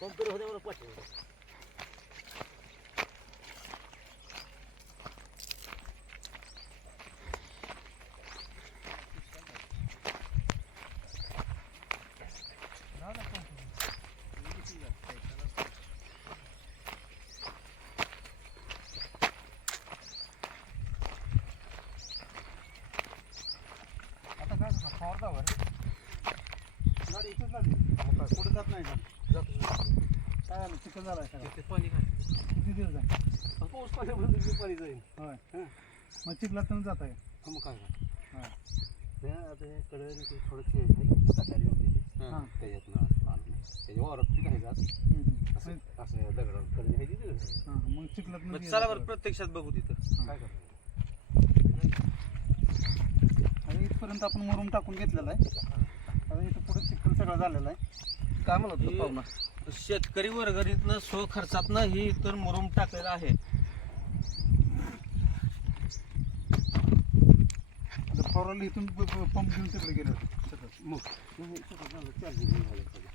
Company होण्यावर पाठवलं आता काय करता फवारता बरं गाडी इथेच लागली पुढे जात नाही का काय झालं चिखल झाला सगळा पाणी काय किती दिवस झाले? पाऊस पाण्यामध्ये पाणी जाईल. होय. हं. मग चिखलातून जात आहे. हा, मग काय हा. आता हे ते थोडं ते आहे, टाकायला होते ते. हां. त्याच्यातनं असं आलं. त्याच्या वावरात पीक आहे का हम्म. असं दगडावर हा, मग चिखलातून मग गेलं चला. बरं प्रत्यक्षात बघू तिथं. काय करतो? आणि इथपर्यंत आपण मुरुम टाकून घेतलेला आहे. आता इथं पुढे चिखल सगळं झालेला आहे. काय म्हणत हे- पाहुणा? शेतकरी वर्गणीतनं स्व खर्चातनं ही इतर मुरुम टाकलेला आहे. इथून पंप घेऊन तिकडे गेले सगळं. मग नाही, सगळं झालं, charging झालं सगळं.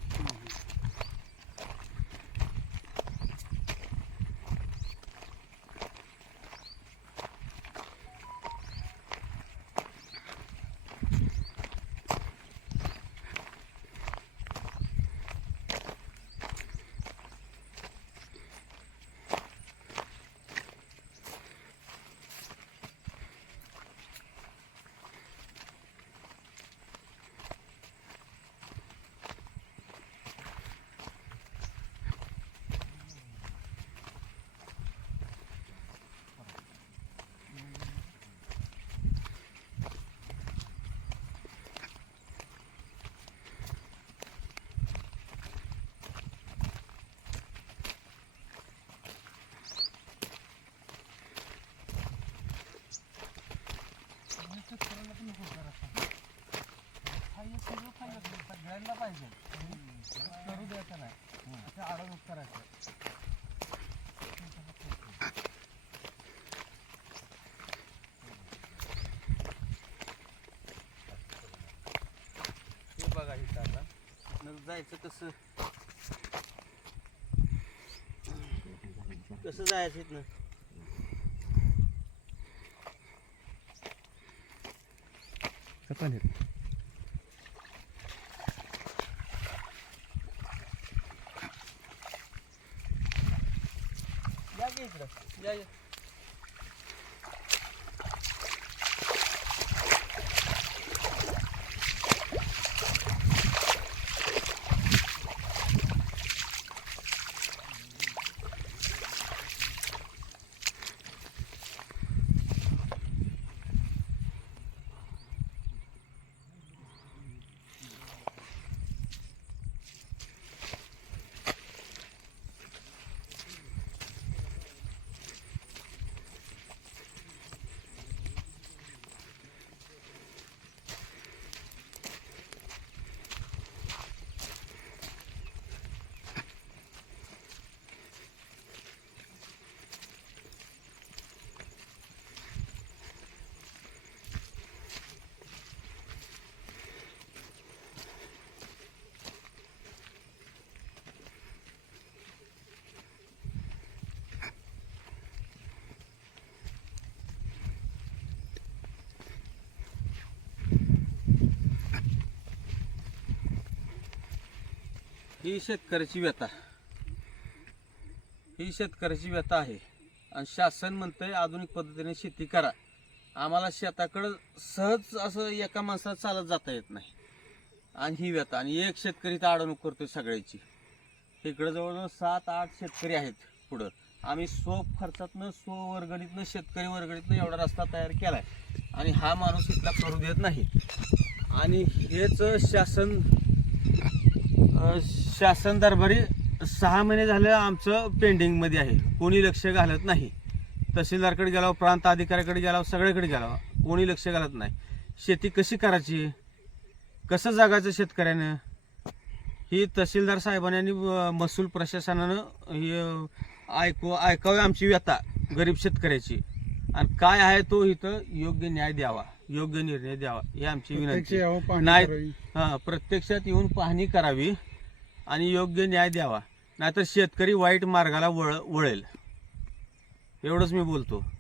सगळ्यांना पाहिजे करू द्यायचं नाही. ते आडवून करायचं हे बघा इथं आता मग जायचं कसं कसं जायचं इथनं या की इकडं ही शेतकऱ्याची व्यथा. ही शेतकऱ्याची व्यथा आहे. आणि शासन म्हणतंय आधुनिक पद्धतीने शेती करा. आम्हाला शेताकडं सहज असं एका माणसाला चालत जाता येत नाही. आणि ही व्यथा आणि एक शेतकरी तर अडवणूक करतोय सगळ्याची. इकडं जवळजवळ सात आठ शेतकरी आहेत पुढं. आम्ही स्व खर्चातनं स्व वर्गणीतनं शेतकरी वर्गणीतनं एवढा रस्ता तयार केलाय. आणि हा माणूस इथला करू देत नाही. आणि हेच शासन शासन दरबारी सहा महिने झालं आमचं पेंडिंगमध्ये आहे. कोणी लक्ष घालत नाही. तहसीलदारकडे गेलाव प्रांत अधिकाऱ्याकडे गेलाव सगळ्याकडे गेलाव. कोणी लक्ष घालत नाही. शेती कशी करायची? कसं जगायचं शेतकऱ्यानं? ही तहसीलदार साहेबांनी आणि महसूल प्रशासनानं ही ऐकू ऐकावी आमची व्यथा गरीब शेतकऱ्याची. आणि काय आहे तो इथं योग्य न्याय द्यावा. योग्य निर्णय द्यावा ही आमची विनंती. नाही. हा प्रत्यक्षात येऊन पाहणी करावी आणि योग्य न्याय द्यावा. नाहीतर शेतकरी वाईट मार्गाला वळ वळेल. एवढंच मी बोलतो.